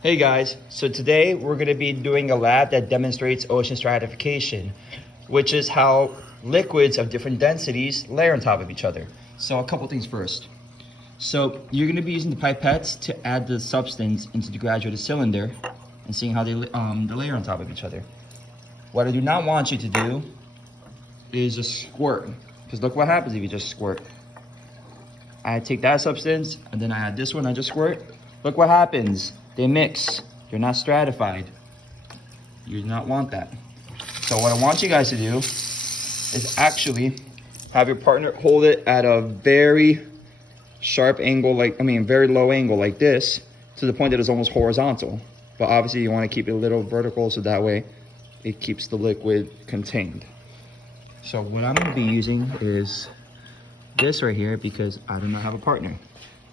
Hey guys, so today we're going to be doing a lab that demonstrates ocean stratification, which is how liquids of different densities layer on top of each other. So a couple things first. So you're going to be using the pipettes to add the substance into the graduated cylinder and seeing how they layer on top of each other. What I do not want you to do is just squirt, because look what happens if you just squirt. I take that substance and then I add this one, I just squirt. Look what happens. They mix. They're not stratified. You do not want that. So what I want you guys to do is actually have your partner hold it at a very sharp angle, very low angle like this, to the point that it's almost horizontal. But obviously you want to keep it a little vertical so that way it keeps the liquid contained. So what I'm going to be using is this right here because I do not have a partner.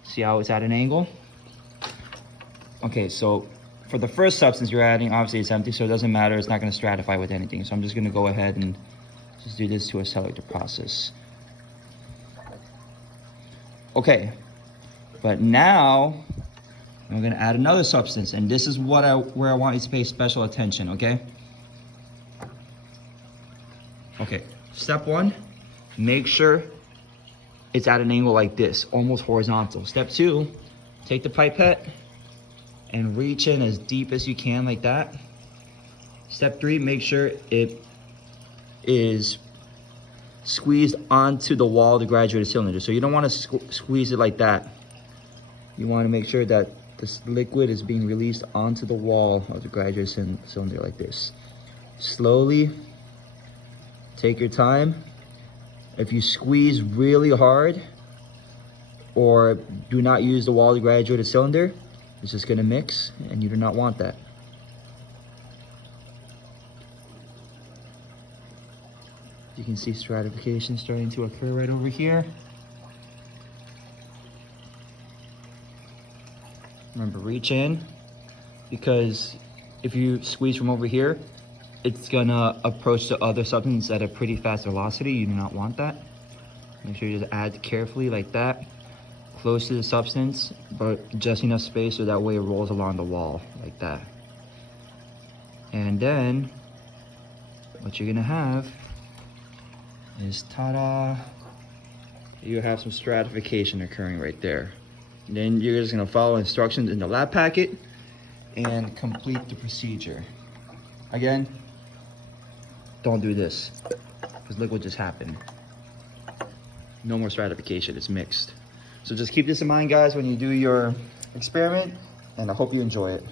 See how it's at an angle? Okay, so for the first substance you're adding, obviously it's empty, so it doesn't matter. It's not going to stratify with anything. So I'm just going to go ahead and just do this to a selector process. Okay, but now I'm going to add another substance, and this is where I want you to pay special attention, okay? Okay, step one, make sure it's at an angle like this, almost horizontal. Step two, take the pipette and reach in as deep as you can like that. Step three, make sure it is squeezed onto the wall of the graduated cylinder. So you don't want to squeeze it like that. You want to make sure that this liquid is being released onto the wall of the graduated cylinder like this. Slowly, take your time. If you squeeze really hard or do not use the wall of the graduated cylinder, it's just going to mix, and you do not want that. You can see stratification starting to occur right over here. Remember, reach in, because if you squeeze from over here, it's gonna approach the other substance at a pretty fast velocity. You do not want that. Make sure you just add carefully like that, close to the substance, but just enough space so that way it rolls along the wall like that. And then what you're gonna have is, ta-da, you have some stratification occurring right there. And then you're just gonna follow instructions in the lab packet and complete the procedure. Again, don't do this, because look what just happened. No more stratification, it's mixed. So just keep this in mind, guys, when you do your experiment, and I hope you enjoy it.